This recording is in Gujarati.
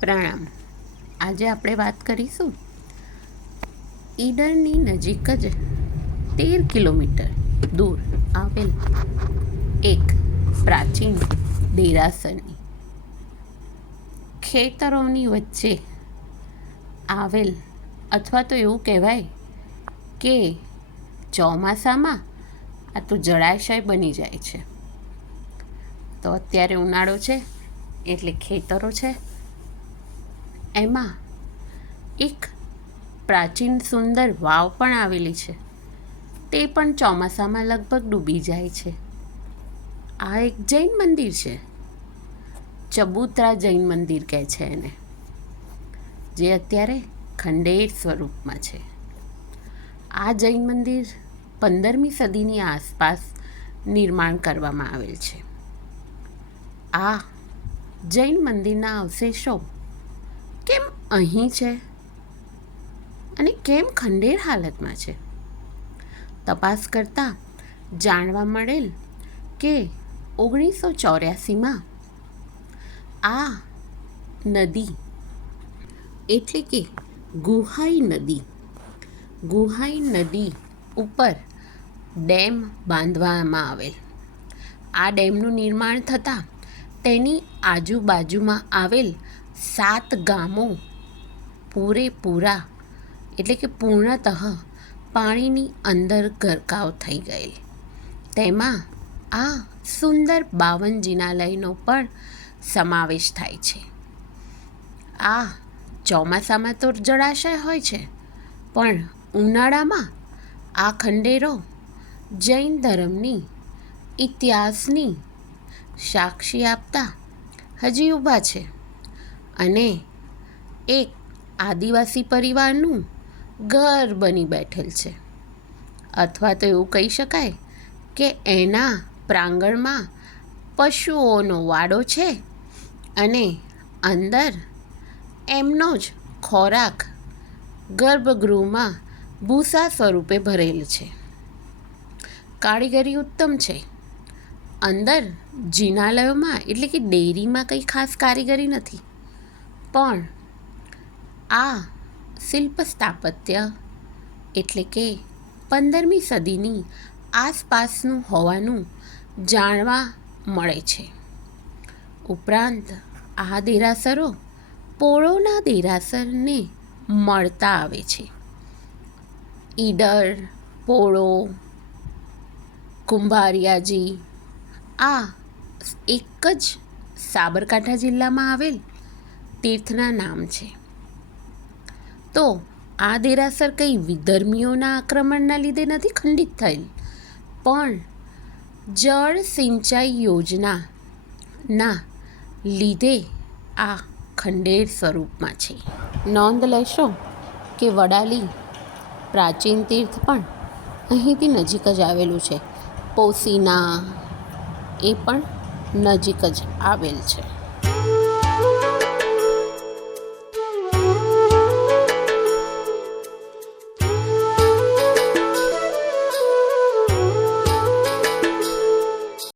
પ્રણામ. આજે આપણે વાત કરીશું ઈડરની નજીક જ 13 કિલોમીટર દૂર આવેલ એક પ્રાચીન દેરાસરની. ખેતરોની વચ્ચે આવેલ, અથવા તો એવું કહેવાય કે ચોમાસામાં આ તો જળાશય બની જાય છે. તો અત્યારે ઉનાળો છે એટલે ખેતરો છે, એમાં એક પ્રાચીન સુંદર વાવ પણ આવેલી છે. તે પણ ચોમાસામાં લગભગ ડૂબી જાય છે. આ એક જૈન મંદિર છે, ચબૂતરા જૈન મંદિર કહે છે એને, જે અત્યારે ખંડેર સ્વરૂપમાં છે. આ જૈન મંદિર 15મી સદીની આસપાસ નિર્માણ કરવામાં આવેલ છે. આ જૈન મંદિરના અવશેષો કેમ અહીં છે અને કેમ ખંડેર હાલતમાં છે? તપાસ કરતાં જાણવા મળેલ કે 1984માં આ નદી એટલે કે ગુહાઈ નદી ઉપર ડેમ બાંધવામાં આવેલ. આ ડેમનું નિર્માણ થતાં તેની આજુબાજુમાં આવેલ 7 ગામો પૂરેપૂરા એટલે કે પૂર્ણતઃ પાણીની અંદર ગરકાવ થઈ ગયેલ. તેમાં આ સુંદર 52 જિનાલયનો પણ સમાવેશ થાય છે. આ ચોમાસામાં તો જળાશય હોય છે, પણ ઉનાળામાં આ ખંડેરો જૈન ધર્મની ઇતિહાસની સાક્ષી આપતા હજી ઊભા છે અને એક આદિવાસી પરિવારનું ઘર બની બેઠેલ છે. અથવા તો એવું કહી શકાય કે એના પ્રાંગણમાં પશુઓનો વાડો છે અને અંદર એમનો જ ખોરાક ગર્ભગૃહમાં ભૂસા સ્વરૂપે ભરેલ છે. કારીગરી ઉત્તમ છે. અંદર જિનાલયોમાં એટલે કે ડેરીમાં કંઈ ખાસ કારીગરી નથી, પણ આ શિલ્પ સ્થાપત્ય એટલે કે 15મી સદીની આસપાસનું હોવાનું જાણવા મળે છે. ઉપરાંત આ દેરાસરો પોળોના દેરાસરને મળતા આવે છે. ઈડર, પોળો, કુંભારિયાજી આ એક જ સાબરકાંઠા જિલ્લામાં આવેલ તીર્થના નામ છે. તો આ દેરાસર કંઈ વિધર્મીઓના આક્રમણના લીધે નથી ખંડિત થયેલ, પણ જળ સિંચાઈ યોજનાના લીધે આ ખંડેર સ્વરૂપમાં છે. નોંધ લેશો કે વડાલી પ્રાચીન તીર્થ પણ અહીંથી નજીક જ આવેલું છે. પોસીના એ પણ નજીક જ આવેલ છે.